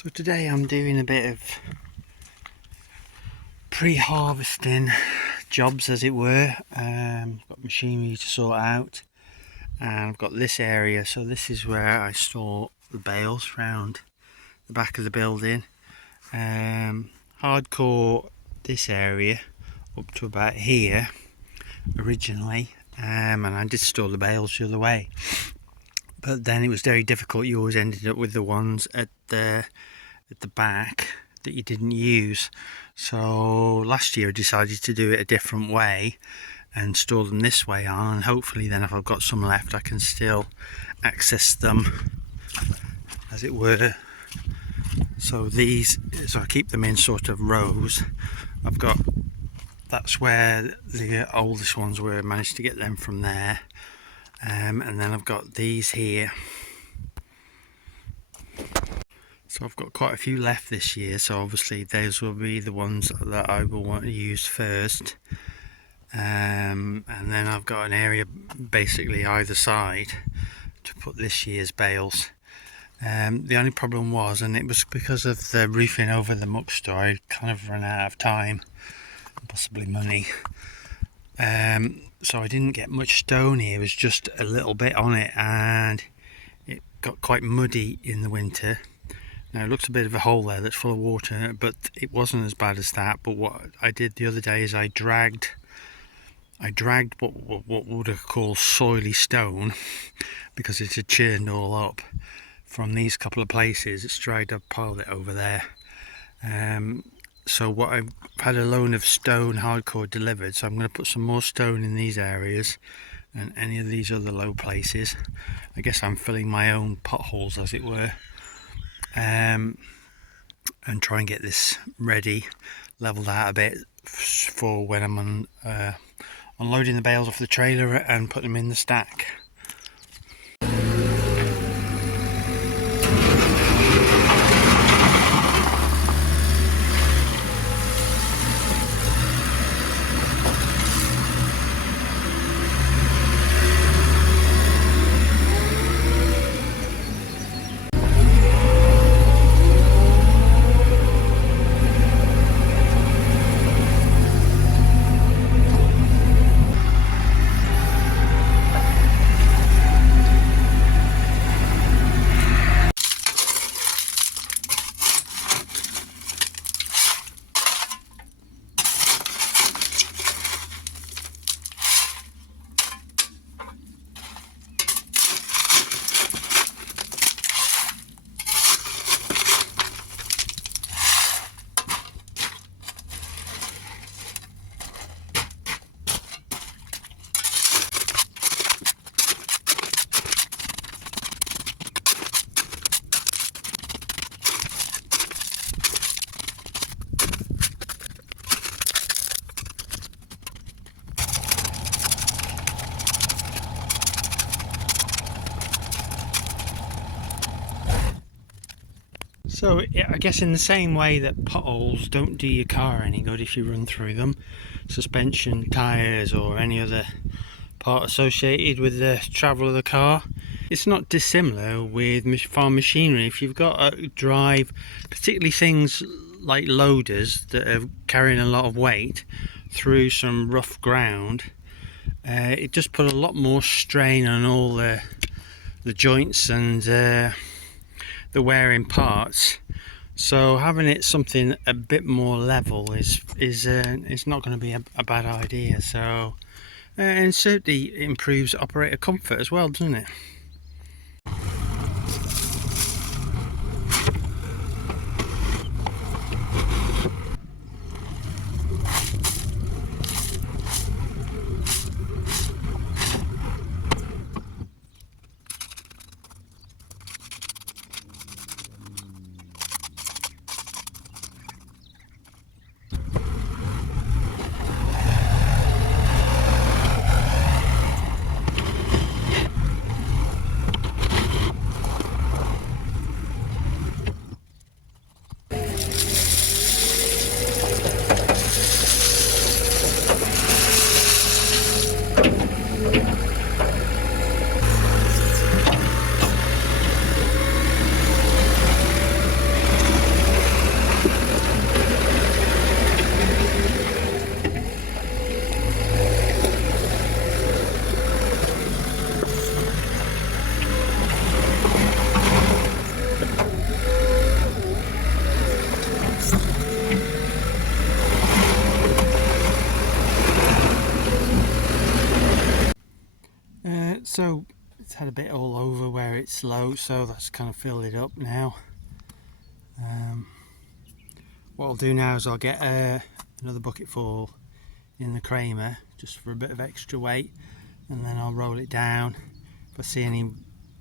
So today I'm doing a bit of pre-harvesting jobs, as it were. Got machinery to sort out, and I've got this area. So this is where I store the bales around the back of the building. Hardcore this area up to about here originally, and I did store the bales the other way. But then it was very difficult. You always ended up with the ones at the back that you didn't use. So last year I decided to do it a different way and store them this way on, and hopefully then if I've got some left I can still access them, as it were. So I keep them in sort of rows. That's where the oldest ones were. I managed to get them from there. And then I've got these here. So I've got quite a few left this year, so obviously those will be the ones that I will want to use first. And then I've got an area basically either side to put this year's bales. The only problem was, and it was because of the roofing over the muck store, I kind of ran out of time, possibly money. So I didn't get much stone here. It was just a little bit on it, and it got quite muddy in the winter. Now it looks a bit of a hole there that's full of water, but it wasn't as bad as that. But what I did the other day is I dragged what would have called soily stone, because it had churned all up from these couple of places. It's dragged, I've piled it over there. So what I've had a load of stone hardcore delivered, so I'm going to put some more stone in these areas and any of these other low places. I guess I'm filling my own potholes, as it were, and try and get this ready, leveled out a bit for when I'm unloading the bales off the trailer and putting them in the stack. So I guess in the same way that potholes don't do your car any good if you run through them, suspension, tyres or any other part associated with the travel of the car, it's not dissimilar with farm machinery. If you've got to drive, particularly things like loaders that are carrying a lot of weight through some rough ground, it just put a lot more strain on all the joints and the wearing parts. So having it something a bit more level is not going to be a bad idea. So and certainly improves operator comfort as well, doesn't it? So it's had a bit all over where it's low, so that's kind of filled it up now. What I'll do now is I'll get another bucket full in the Kramer just for a bit of extra weight, and then I'll roll it down. If I see any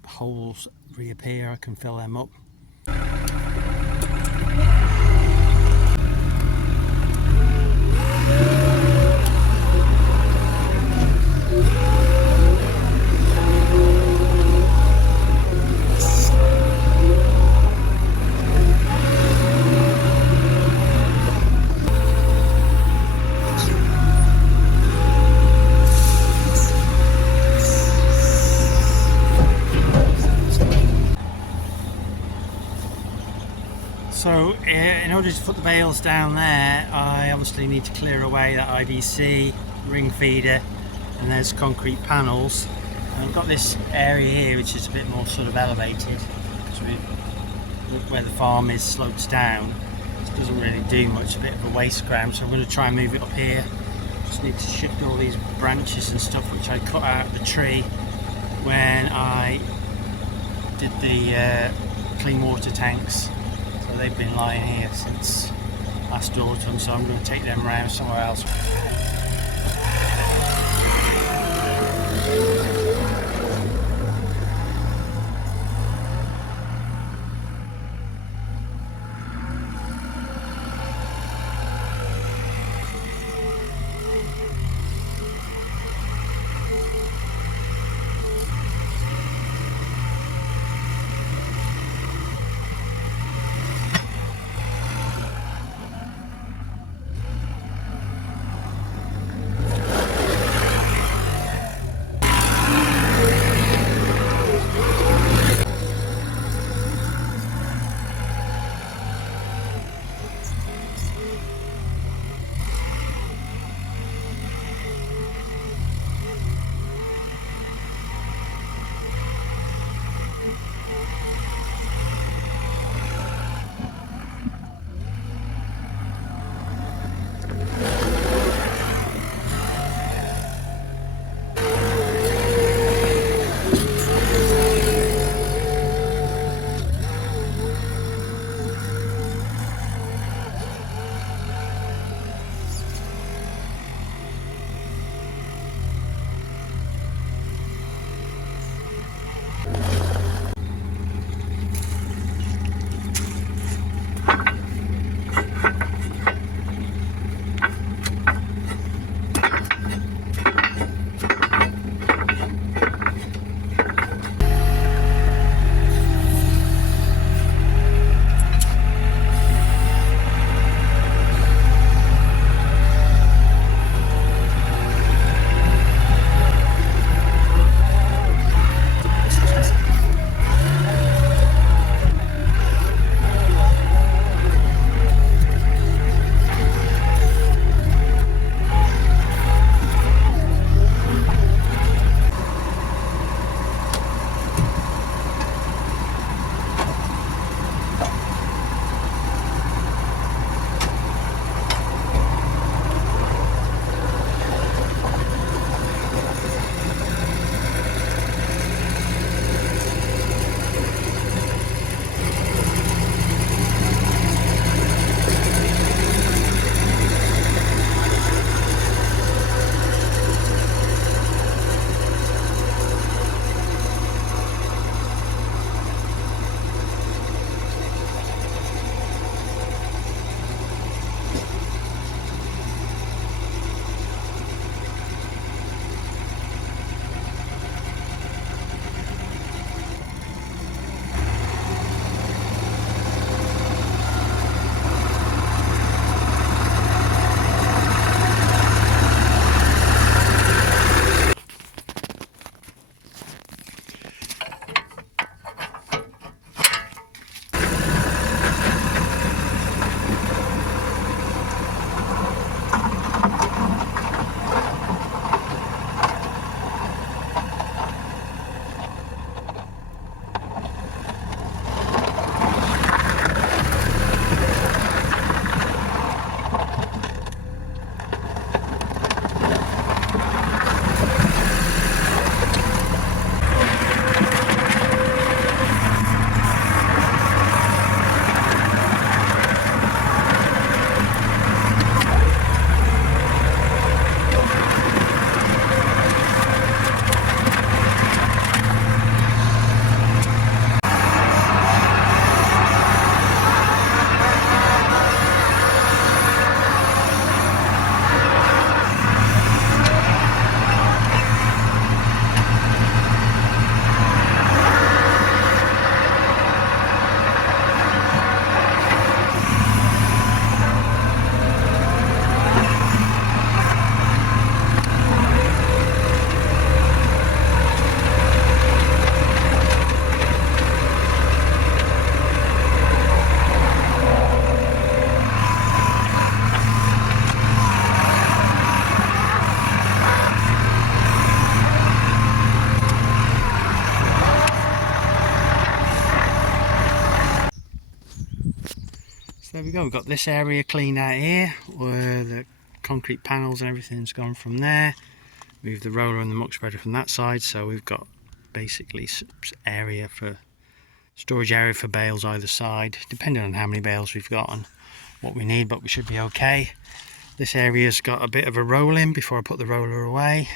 holes reappear, I can fill them up. So in order to put the bales down there, I obviously need to clear away that IBC ring feeder, and there's concrete panels. And I've got this area here which is a bit more sort of elevated, because where the farm is slopes down. It doesn't really do much, a bit of a waste ground, so I'm going to try and move it up here. Just need to shift all these branches and stuff which I cut out of the tree when I did the clean water tanks. They've been lying here since last autumn, so I'm going to take them around somewhere else. there we go, we've got this area cleaned out here where the concrete panels and everything's gone from there. Move the roller and the muck spreader from that side, so we've got basically area for storage area for bales either side, depending on how many bales we've got and what we need, but we should be okay. This area's got a bit of a roll in before I put the roller away,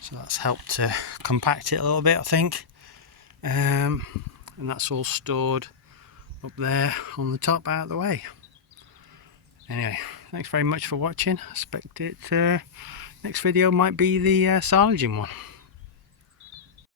so that's helped to compact it a little bit, I think. And that's all stored up there on the top out of the way. Anyway, thanks very much for watching. I expect it next video might be the silaging one.